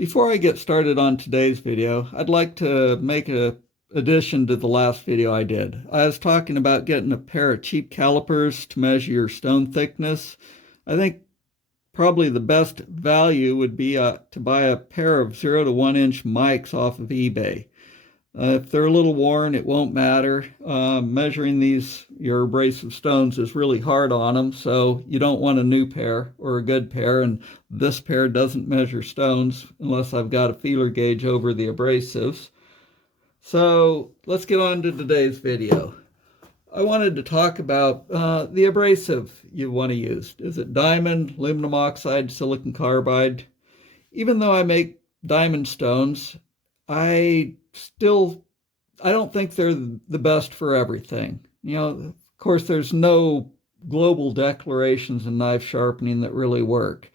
Before I get started on today's video, I'd like to make an addition to the last video I did. I was talking about getting a pair of cheap calipers to measure your stone thickness. I think probably the best value would be to buy a pair of 0 to 1 inch mics off of eBay. If they're a little worn, it won't matter. Measuring your abrasive stones is really hard on them, so you don't want a new pair or a good pair, and this pair doesn't measure stones unless I've got a feeler gauge over the abrasives. So let's get on to today's video. I wanted to talk about the abrasive you want to use. Is it diamond, aluminum oxide, silicon carbide? Even though I make diamond stones, I don't think they're the best for everything. Of course, there's no global declarations in knife sharpening that really work.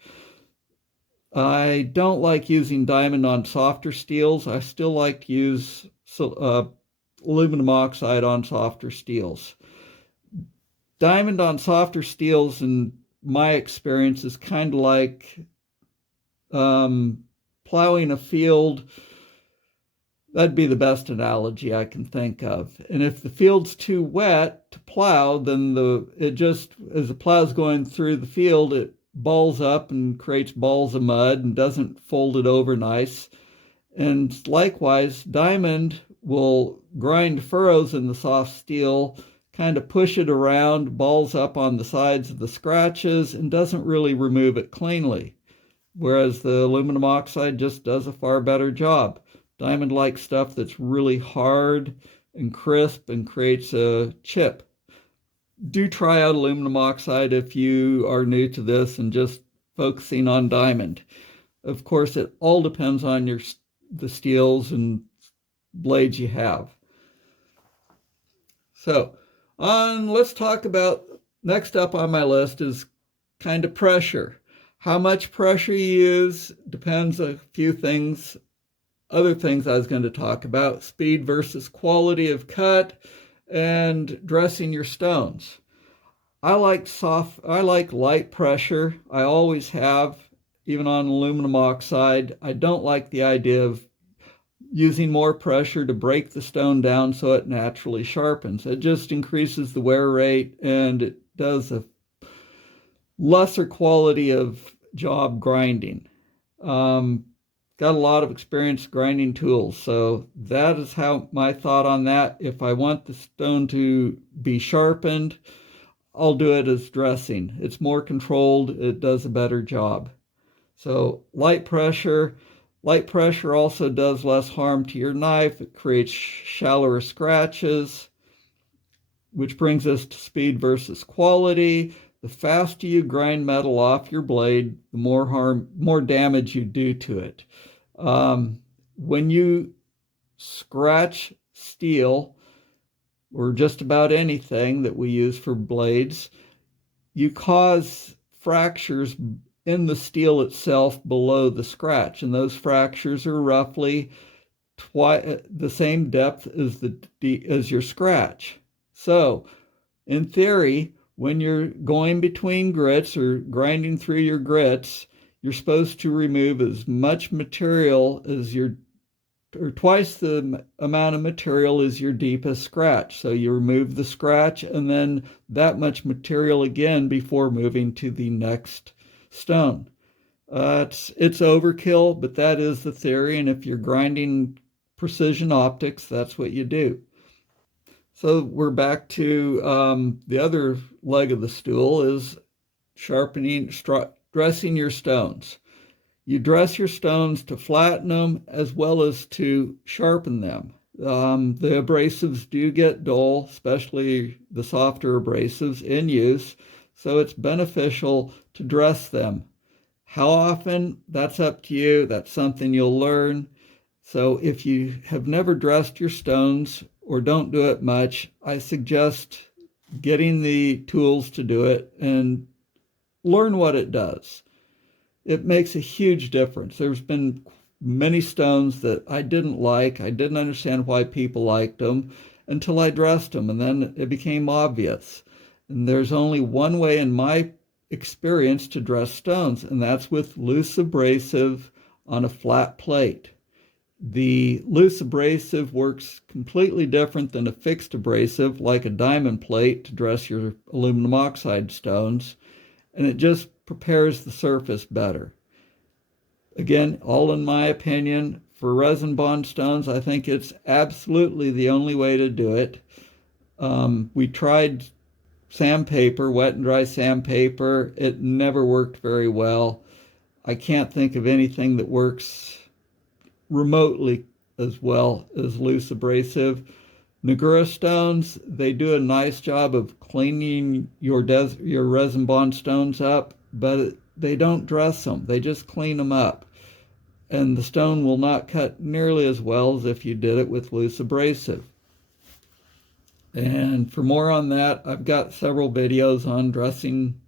I don't like using diamond on softer steels. I still like to use aluminum oxide on softer steels. Diamond on softer steels, in my experience, is kind of like plowing a field. That'd be the best analogy I can think of. And if the field's too wet to plow, then as the plow's going through the field, it balls up and creates balls of mud and doesn't fold it over nice. And likewise, diamond will grind furrows in the soft steel, kind of push it around, balls up on the sides of the scratches, and doesn't really remove it cleanly. Whereas the aluminum oxide just does a far better job. Diamond likes stuff that's really hard and crisp and creates a chip. Do try out aluminum oxide if you are new to this and just focusing on diamond. Of course, it all depends on the steels and blades you have. So, let's talk about, next up on my list is kind of pressure. How much pressure you use depends on a few things. Other things I was going to talk about: speed versus quality of cut, and dressing your stones. I like light pressure. I always have, even on aluminum oxide. I don't like the idea of using more pressure to break the stone down so it naturally sharpens. It just increases the wear rate, and it does a lesser quality of job grinding. Got a lot of experience grinding tools, so that is how my thought on that. If I want the stone to be sharpened, I'll do it as dressing. It's more controlled, it does a better job. So light pressure also does less harm to your knife. It creates shallower scratches, which brings us to speed versus quality. The faster you grind metal off your blade, the more damage you do to it. When you scratch steel, or just about anything that we use for blades, you cause fractures in the steel itself below the scratch, and those fractures are roughly the same depth as your scratch. So, in theory, when you're going between grits or grinding through your grits, you're supposed to remove as much material or twice the amount of material as your deepest scratch. So you remove the scratch and then that much material again before moving to the next stone. It's overkill, but that is the theory. And if you're grinding precision optics, that's what you do. So we're back to the other leg of the stool is dressing your stones. You dress your stones to flatten them as well as to sharpen them. The abrasives do get dull, especially the softer abrasives in use, so it's beneficial to dress them. How often? That's up to you. That's something you'll learn. So if you have never dressed your stones or don't do it much, I suggest getting the tools to do it and learn what it does. It makes a huge difference. There's been many stones that I didn't like. I didn't understand why people liked them until I dressed them, and then it became obvious. And there's only one way in my experience to dress stones, and that's with loose abrasive on a flat plate. The loose abrasive works completely different than a fixed abrasive, like a diamond plate to dress your aluminum oxide stones, and it just prepares the surface better. Again, all in my opinion, for resin bond stones, I think it's absolutely the only way to do it. We tried sandpaper, wet and dry sandpaper. It never worked very well. I can't think of anything that works remotely as well as loose abrasive. Nagura stones, they do a nice job of cleaning your resin bond stones up, but they don't dress them. They just clean them up. And the stone will not cut nearly as well as if you did it with loose abrasive. And for more on that, I've got several videos on dressing.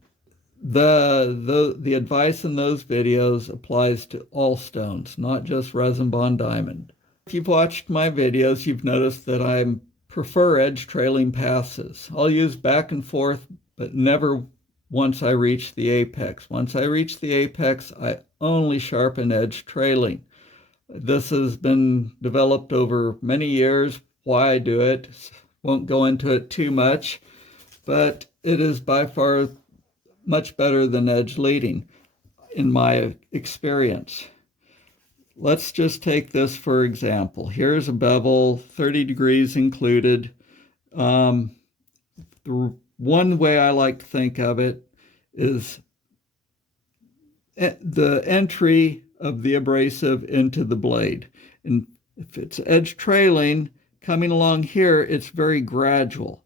The advice in those videos applies to all stones, not just resin bond diamond. If you've watched my videos, you've noticed that I prefer edge trailing passes. I'll use back and forth, but never once I reach the apex. Once I reach the apex, I only sharpen edge trailing. This has been developed over many years, why I do it. Won't go into it too much, but it is by far much better than edge leading in my experience. Let's just take this for example. Here's a bevel, 30 degrees included. The one way I like to think of it is the entry of the abrasive into the blade. And if it's edge trailing, coming along here, it's very gradual.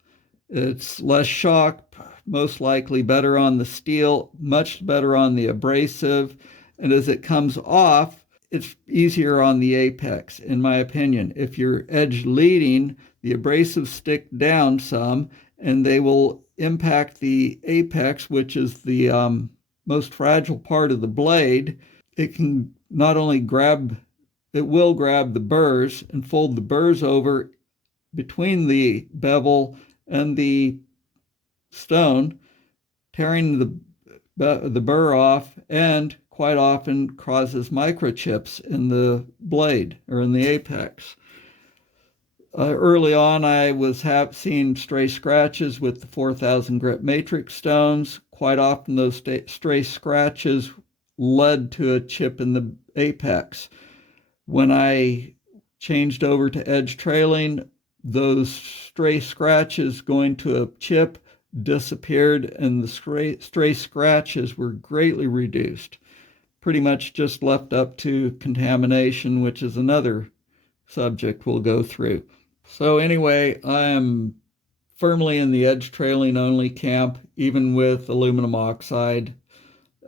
It's less shock, most likely better on the steel, much better on the abrasive. And as it comes off, it's easier on the apex, in my opinion. If you're edge leading, the abrasives stick down some, and they will impact the apex, which is the most fragile part of the blade. It can not only it will grab the burrs and fold the burrs over between the bevel and the stone, tearing the burr off, and quite often causes microchips in the blade or in the apex. Early on, I was seeing stray scratches with the 4,000 grit matrix stones. Quite often, those stray scratches led to a chip in the apex. When I changed over to edge trailing, those stray scratches going to a chip disappeared, and the stray scratches were greatly reduced. Pretty much just left up to contamination, which is another subject we'll go through. So anyway, I am firmly in the edge trailing only camp, even with aluminum oxide.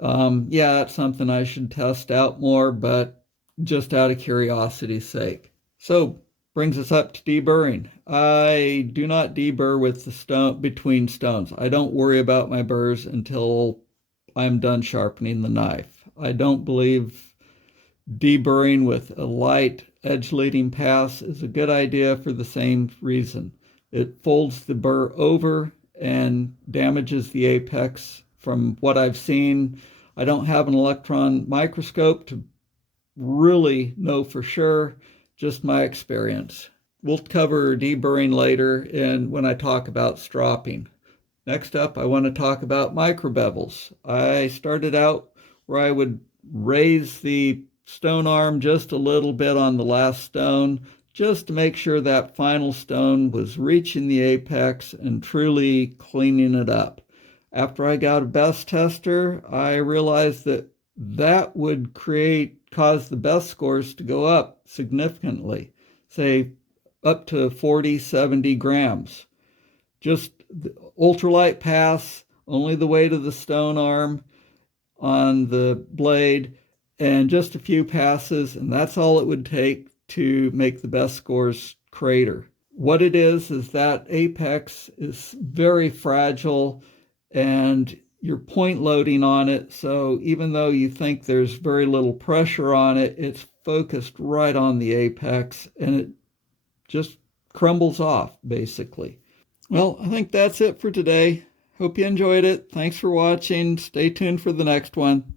Yeah, it's something I should test out more, but just out of curiosity's sake. So brings us up to deburring. I do not deburr with the stone between stones. I don't worry about my burrs until I'm done sharpening the knife. I don't believe deburring with a light edge leading pass is a good idea for the same reason. It folds the burr over and damages the apex. From what I've seen, I don't have an electron microscope to really know for sure, just my experience. We'll cover deburring later and when I talk about stropping. Next up, I want to talk about microbevels. I started out where I would raise the stone arm just a little bit on the last stone, just to make sure that final stone was reaching the apex and truly cleaning it up. After I got a best tester, I realized that would cause the best scores to go up significantly, say up to 40, 70 grams. Just the ultralight pass, only the weight of the stone arm on the blade, and just a few passes, and that's all it would take to make the best scores crater. What it is that apex is very fragile and you're point loading on it, so even though you think there's very little pressure on it, it's focused right on the apex and it just crumbles off, basically. Well, I think that's it for today. Hope you enjoyed it. Thanks for watching. Stay tuned for the next one.